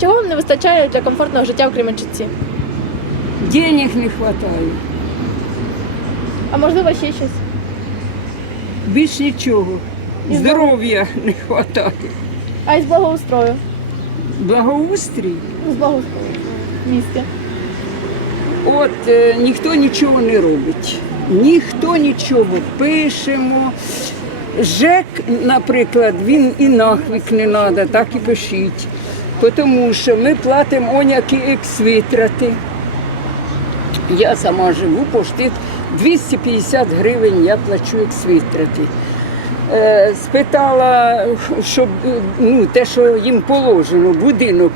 Чого вам не вистачає для комфортного життя у Кременчуці? Денег не вистачає. А можливо ще щось? Більш нічого. І Здоров'я не вистачає. А із благоустрою? Благоустрій. З благоустрою в місті. От е, ніхто нічого не робить. Ніхто нічого пишемо. ЖЕК, наприклад, він і нахвик не треба, так і пишіть. Тому що ми платимо онякі екс-витрати. Я сама живу пошти 250 гривень я плачу екс-витрати. Е, Спитала, щоб ну, те, що їм положено, будинок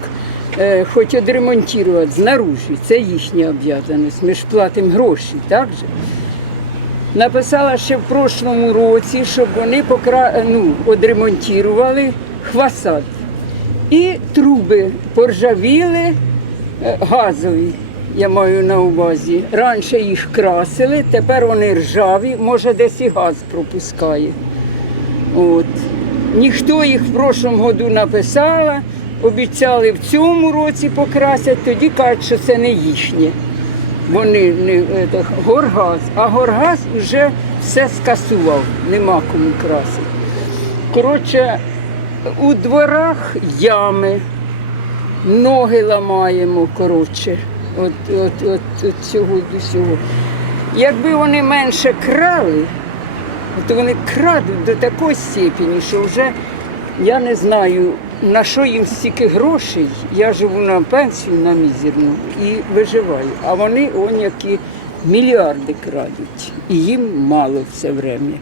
е, хоч відремонтувати знаружі, це їхня обов'язаність. Ми ж платимо гроші, так же? Написала ще в прошлому році, щоб вони покра... ну, відремонтували хвасад. І труби поржавіли е, газові, я маю на увазі. Раніше їх красили, тепер вони ржаві, може десь і газ пропускає. От. Ніхто їх в прошлому году написала, обіцяли в цьому році покрасять, тоді кажуть, що це не їхнє. Вони не е, так, горгаз, а горгаз вже все скасував, нема кому красити. Коротше, у дворах ями, ноги ламаємо, коротше, от, от, от, от цього до всього. Якби вони менше крали, то вони крадуть до такої степені, що вже я не знаю, на що їм стільки грошей. Я живу на пенсію на мізерну і виживаю. А вони он які мільярди крадуть. І їм мало все время.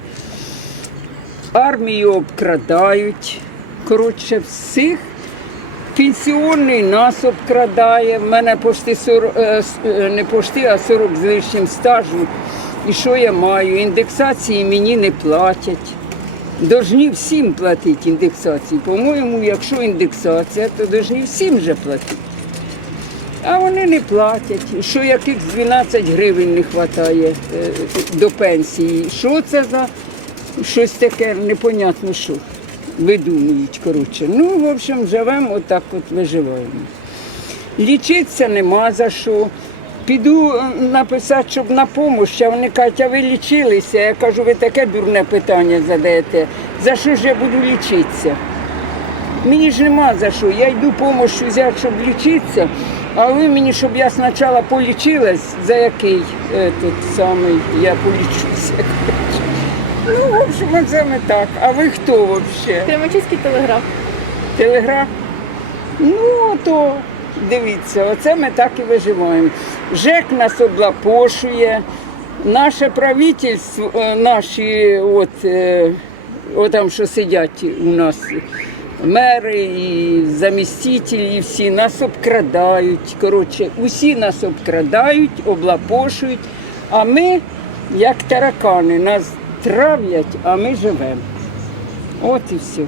Армію обкрадають. Коротше, всіх. Пенсіонний нас обкрадає. В мене пошти 40, е, е, не пошти, а 40 з лишнім стажу. І що я маю? Індексації мені не платять. Должні всім платити індексації. По-моєму, якщо індексація, то должні всім же платити. А вони не платять. Що якихось 12 гривень не вистачає е, до пенсії. Що це за щось таке, непонятно що. Видумують, коротше. Ну, в общем, живемо отак от виживаємо. Лічитися нема за що. Піду е, написати, щоб на допомогу, а вони кажуть, а ви лічилися. Я кажу, ви таке дурне питання задаєте. За що ж я буду лічитися? Мені ж нема за що. Я йду допомогу взяти, щоб лічитися, а ви мені, щоб я спочатку полічилась, за який е, тут самий я полічуся. Ну, в общем, це ми так. А ви хто взагалі? Кременчуцький телеграф. Телеграф? Ну, то дивіться, оце ми так і виживаємо. ЖЕК нас облапошує, наше правительство, е, наші от, е, от там, що сидять у нас мери і замістителі, і всі нас обкрадають. Коротше, усі нас обкрадають, облапошують, а ми, як таракани, нас травлять, а ми живемо. От і все.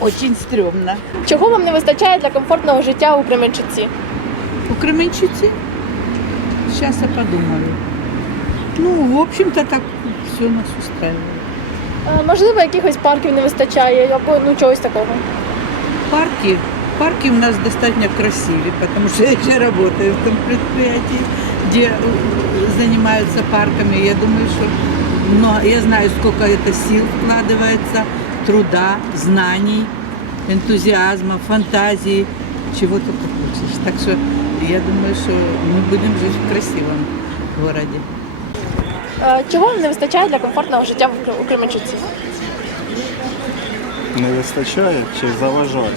Очень стрёмно. Чого вам не вистачає для комфортного життя у Кременчуці? У Кременчуці? Сейчас я подумаю. Ну, в общем-то, так все нас устраивает. Е, Можливо, якихось парків не вистачає, або ну чогось такого. Парки, парки у нас достаточно красивые, потому что я еще работаю в том предприятии, где э, занимаются парками. Я думаю, что много, я знаю, сколько это сил вкладывается, труда, знаний, энтузиазма, фантазии, чего только хочешь. Так что я думаю, что мы будем жить в красивом городе. Е, Чого вам не вистачає для комфортного життя в Кре- у Кременчуці? Не вистачає чи заважає?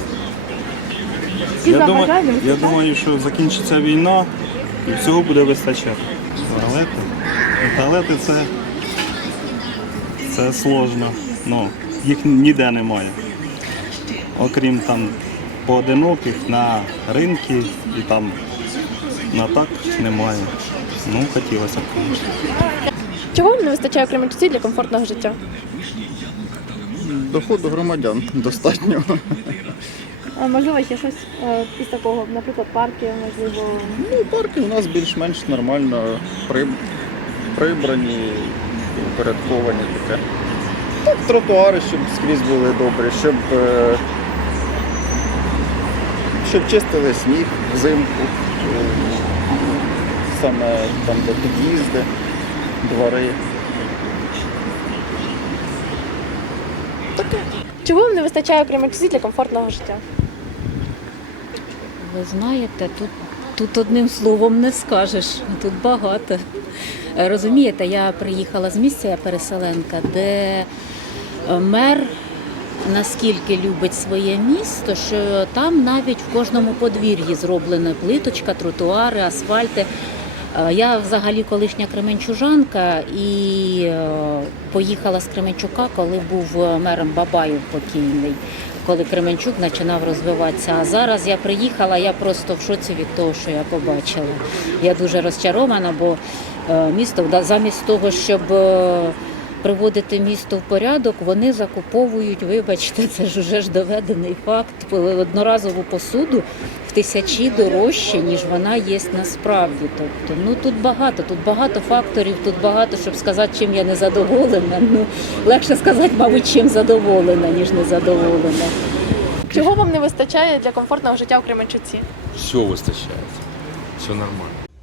І Я заважає, думаю, не я вистачає? думаю, що закінчиться війна і всього буде вистачати. Туалети. Ну, Туалети це, це сложно. Ну, їх ніде немає. Окрім там поодиноких на ринки і там на так немає. Ну, хотілося б. Чого вам не вистачає Кременчуці для комфортного життя? Доходу громадян достатньо. А, можливо, ще щось е, із такого, наприклад, парки, можливо. Ну, парки у нас більш-менш нормально при- прибрані, упорядковані таке. Так, тротуари, щоб скрізь були добрі, щоб, е, щоб чистили сніг взимку, е, саме там, де під'їзди, двори. Чого вам не вистачає у Кременчуці для комфортного життя? Ви знаєте, тут, тут одним словом не скажеш, тут багато. Е, Розумієте, я приїхала з місця, я переселенка, де е, мер наскільки любить своє місто, що там навіть в кожному подвір'ї зроблена плиточка, тротуари, асфальти. Е, Я взагалі колишня кременчужанка і поїхала з Кременчука, коли був мером Бабаєв покійний, коли Кременчук починав розвиватися. А зараз я приїхала, я просто в шоці від того, що я побачила. Я дуже розчарована, бо місто замість того, щоб е, приводити місто в порядок, вони закуповують, вибачте, це ж уже ж доведений факт, одноразову посуду в тисячі дорожче, ніж вона є насправді. Тобто, ну тут багато, тут багато факторів, тут багато, щоб сказати, чим я не задоволена. Ну легше сказати, мабуть, чим задоволена, ніж не задоволена. Чого вам не вистачає для комфортного життя у Кременчуці? Все вистачає. Все нормально.